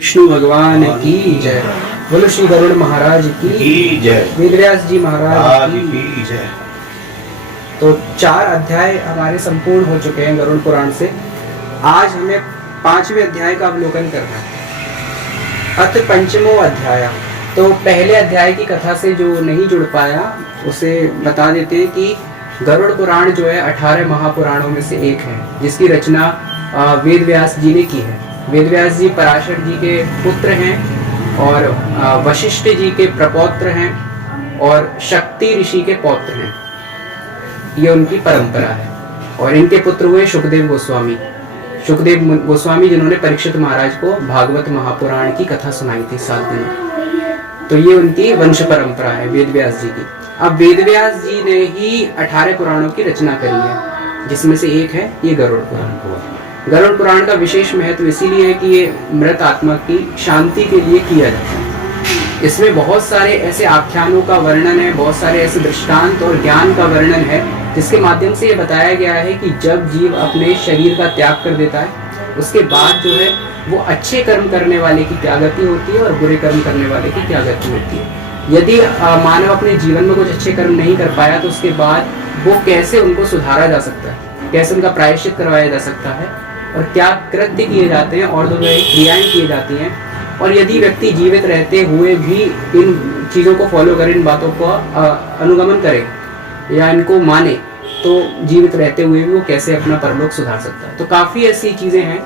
विष्णु भगवान की जय। बोलो श्री गरुड़ महाराज की जय। वेदव्यास जी महाराज की जय। तो 4 अध्याय हमारे संपूर्ण हो चुके हैं गरुड़ पुराण से। आज हमें 5वें अध्याय का अवलोकन करना है। अथ पंचमो अध्याय। तो पहले अध्याय की कथा से जो नहीं जुड़ पाया उसे बता देते हैं कि गरुड़ पुराण जो है 18 महापुराणों में से एक है, जिसकी रचना वेदव्यास जी ने की है। वेदव्यास जी पराशर जी के पुत्र हैं और वशिष्ठ जी के प्रपौत्र हैं और शक्ति ऋषि के पौत्र हैं। ये उनकी परंपरा है। और इनके पुत्र हुए सुखदेव गोस्वामी। सुखदेव गोस्वामी जिन्होंने परीक्षित महाराज को भागवत महापुराण की कथा सुनाई थी 7 दिनों। तो ये उनकी वंश परंपरा है वेदव्यास जी की। अब वेदव्यास जी ने ही 18 पुराणों की रचना करी है, जिसमें से एक है ये गरुड़ पुराण। गरुड़ पुराण का विशेष महत्व इसीलिए है कि ये मृत आत्मा की शांति के लिए किया जाता है। इसमें बहुत सारे ऐसे आख्यानों का वर्णन है, बहुत सारे ऐसे दृष्टांत और ज्ञान का वर्णन है, जिसके माध्यम से ये बताया गया है कि जब जीव अपने शरीर का त्याग कर देता है, उसके बाद जो है वो अच्छे कर्म करने वाले की क्या गति होती है और बुरे कर्म करने वाले की क्या गति होती है। यदि मानव अपने जीवन में कुछ अच्छे कर्म नहीं कर पाया तो उसके बाद वो कैसे उनको सुधारा जा सकता है, कैसे उनका प्रायश्चित करवाया जा सकता है और क्या कृत्य किए जाते हैं और क्रियाएं की जाती हैं। और यदि व्यक्ति जीवित रहते हुए भी इन चीज़ों को फॉलो करे, इन बातों को अनुगमन करे या इनको माने, तो जीवित रहते हुए भी वो कैसे अपना परलोक सुधार सकता है। तो काफ़ी ऐसी चीज़ें हैं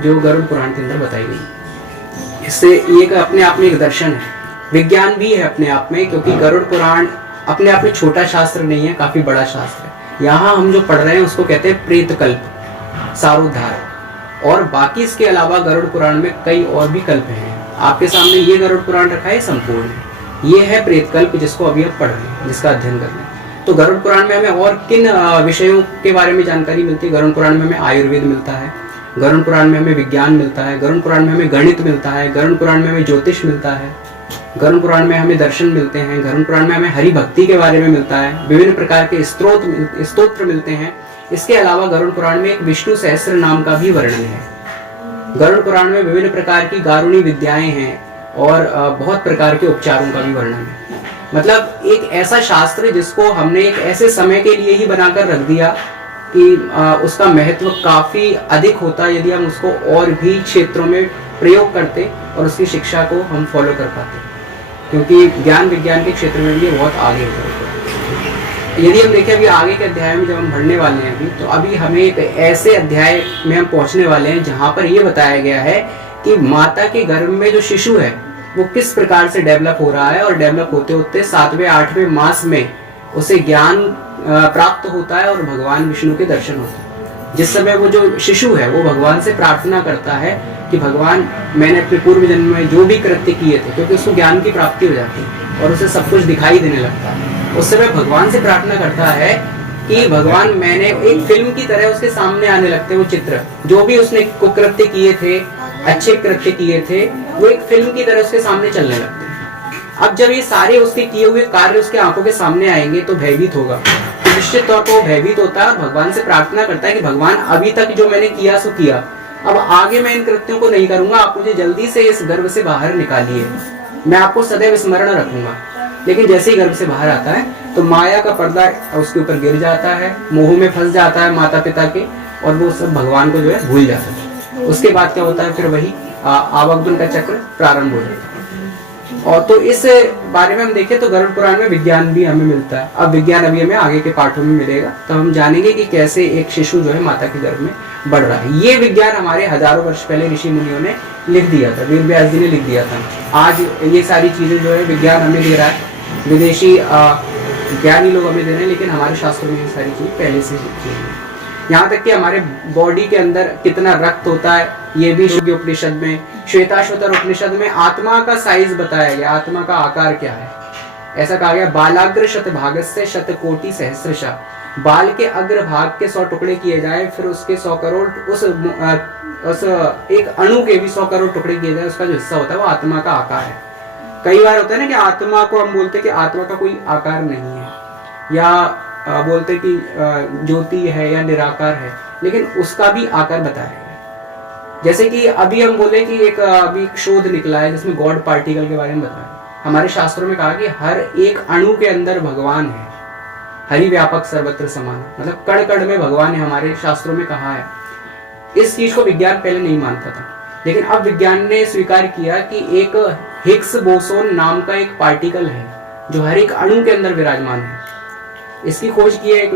जो गरुड़ पुराण के अंदर बताई गई। इससे एक अपने आप में एक दर्शन है, विज्ञान भी है अपने आप में, क्योंकि गरुड़ पुराण अपने आप में छोटा शास्त्र नहीं है, काफ़ी बड़ा शास्त्र है। यहाँ हम जो पढ़ रहे हैं उसको कहते हैं प्रेतकल्प, सारोद्धार। और बाकी इसके अलावा गरुड़ पुराण में कई और भी कल्प हैं। आपके सामने ये गरुड़ पुराण रखा है, संपूर्ण है। ये है प्रेतकल्प जिसको अभी आप पढ़ रहे हैं, जिसका अध्ययन कर रहे हैं। तो गरुड़ पुराण में हमें और किन विषयों के बारे में जानकारी मिलती है? गरुड़ पुराण में हमें आयुर्वेद मिलता है, गरुड़ पुराण में हमें विज्ञान मिलता है, गरुड़ पुराण में हमें गणित मिलता है, गरुड़ पुराण में हमें ज्योतिष मिलता है, गरुड़ पुराण में हमें दर्शन मिलते हैं, गरुड़ पुराण में हमें हरि भक्ति के बारे में मिलता है, विभिन्न प्रकार के स्तोत्र मिलते हैं। इसके अलावा गरुड़ पुराण में एक विष्णु सहस्त्र नाम का भी वर्णन है। गरुड़ पुराण में विभिन्न प्रकार की गारुणी विद्याएं हैं और बहुत प्रकार के उपचारों का भी वर्णन है। मतलब एक ऐसा शास्त्र जिसको हमने एक ऐसे समय के लिए ही बनाकर रख दिया कि उसका महत्व काफी अधिक होता यदि हम उसको और भी क्षेत्रों में प्रयोग करते और उसकी शिक्षा को हम फॉलो कर पाते, क्योंकि ज्ञान विज्ञान के क्षेत्र में भी बहुत आगे होता है। यदि हम देखें अभी आगे के अध्याय में जब हम बढ़ने वाले हैं अभी, तो अभी हमें एक ऐसे अध्याय में हम पहुंचने वाले हैं जहां पर यह बताया गया है कि माता के गर्भ में जो शिशु है वो किस प्रकार से डेवलप हो रहा है, और डेवलप होते होते 7वें 8वें मास में उसे ज्ञान प्राप्त होता है और भगवान विष्णु के दर्शन होते हैं। जिस समय वो जो शिशु है वो भगवान से प्रार्थना करता है कि भगवान, मैंने अपने पूर्व जन्म में जो भी कृत्य किए थे, क्योंकि उसको ज्ञान की प्राप्ति हो जाती है और उसे सब कुछ दिखाई देने लगता है। उस समय भगवान से प्रार्थना करता है कि भगवान, मैंने एक फिल्म की तरह उसके सामने आने लगते वो चित्र, जो भी उसने कुकृत्य किए थे, अच्छे कृत्य किए थे, वो एक फिल्म की तरह उसके सामने चलने लगते हैं। अब जब ये सारे उसके किए हुए कार्य उसके आंखों के सामने आएंगे तो भयभीत होगा, तो निश्चित तौर पर वो भयभीत होता है और भगवान से प्रार्थना करता है कि भगवान, अभी तक जो मैंने किया सो किया, अब आगे मैं इन कृत्यों को नहीं करूंगा, आप मुझे जल्दी से इस गर्भ से बाहर निकालिए, मैं आपको सदैव स्मरण रखूंगा। लेकिन जैसे ही गर्भ से बाहर आता है तो माया का पर्दा उसके ऊपर गिर जाता है, मोह में फंस जाता है माता पिता के, और वो सब भगवान को जो है भूल जाता है। उसके बाद क्या होता है, फिर वही आवागमन का चक्र प्रारंभ हो जाता है। और तो इस बारे में हम देखें तो गरुड़ पुराण में विज्ञान भी हमें मिलता है। अब विज्ञान अभी हमें आगे के पाठों में मिलेगा, तो हम जानेंगे कि कैसे एक शिशु जो है माता के गर्भ में बढ़ रहा है। ये विज्ञान हमारे हजारों वर्ष पहले ऋषि मुनियों ने लिख दिया था, वेदव्यास जी ने लिख दिया था। आज ये सारी चीजें जो है विज्ञान हमें दे रहा है, विदेशी ज्ञानी लोग हमें दे रहे हैं, लेकिन हमारे शास्त्रों में ये सारी चीजें पहले से लिखी हुई है। यहाँ तक कि हमारे बॉडी के अंदर कितना रक्त होता है ये भी उपनिषद में, श्वेताश्वतर उपनिषद में आत्मा का साइज बताया गया, आत्मा का आकार क्या है। ऐसा कहा गया, बालाग्र शत भागस्य शतकोटि सहस्रशः, बाल के अग्र भाग के 100 टुकड़े किए जाए, फिर उसके 100 करोड़ उस एक अणु के भी 100 करोड़ टुकड़े किए जाए, उसका जो हिस्सा होता है वो आत्मा का आकार है। कई बार होता है ना कि आत्मा को हम बोलते हैं कि आत्मा का कोई आकार नहीं है, या बोलते कि ज्योति है या निराकार है, लेकिन उसका भी आकार बताया गया। जैसे कि अभी हम बोले कि एक अभी एक शोध निकला है जिसमें गॉड पार्टिकल के बारे में बताया। हमारे शास्त्रों में कहा कि हर एक अणु के अंदर भगवान है, हरि व्यापक सर्वत्र समान, मतलब कण कण में भगवान है, हमारे शास्त्रों में कहा है। इस चीज को विज्ञान पहले नहीं मानता था, लेकिन अब विज्ञान ने स्वीकार किया कि एक हिग्स बोसोन नाम का एक पार्टिकल है जो हर एक अणु के अंदर विराजमान है। इसकी खोज की है एक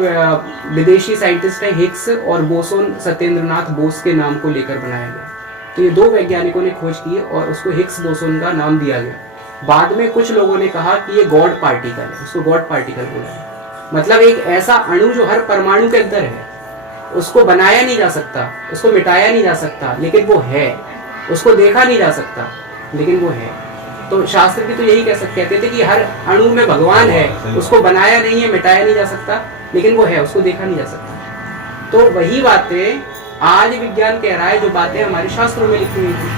विदेशी साइंटिस्ट है हिग्स, और बोसोन सत्येंद्रनाथ बोस के नाम को लेकर बनाया गया। तो ये दो वैज्ञानिकों ने खोज की और उसको हिग्स बोसोन का नाम दिया गया। बाद में कुछ लोगों ने कहा कि ये गॉड पार्टिकल है, उसको गॉड पार्टिकल बोला है। मतलब एक ऐसा अणु जो हर परमाणु के अंदर है, उसको बनाया नहीं जा सकता, उसको मिटाया नहीं जा सकता, लेकिन वो है। उसको देखा नहीं जा सकता, लेकिन वो है। तो शास्त्र भी तो यही कहते थे कि हर अणु में भगवान है, उसको बनाया नहीं है, मिटाया नहीं जा सकता, लेकिन वो है, उसको देखा नहीं जा सकता। तो वही बातें आज विज्ञान कह रहा है, जो बातें हमारे शास्त्रों में लिखी हुई थी।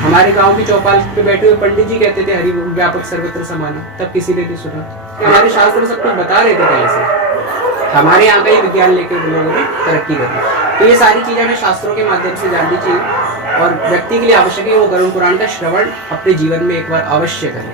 हमारे गांव की चौपाल पे बैठे हुए पंडित जी कहते थे हरि व्यापक सर्वत्र समान, तब किसी ने नहीं सुना। हमारे शास्त्र सब कुछ बता रहे थे पहले से। हमारे यहाँ का ही विज्ञान लेकर लोगों ने तरक्की करी। तो ये सारी चीजें हमें शास्त्रों के माध्यम से जाननी चाहिए, और व्यक्ति के लिए आवश्यक है वो गरुड़ पुराण का श्रवण अपने जीवन में एक बार अवश्य करें।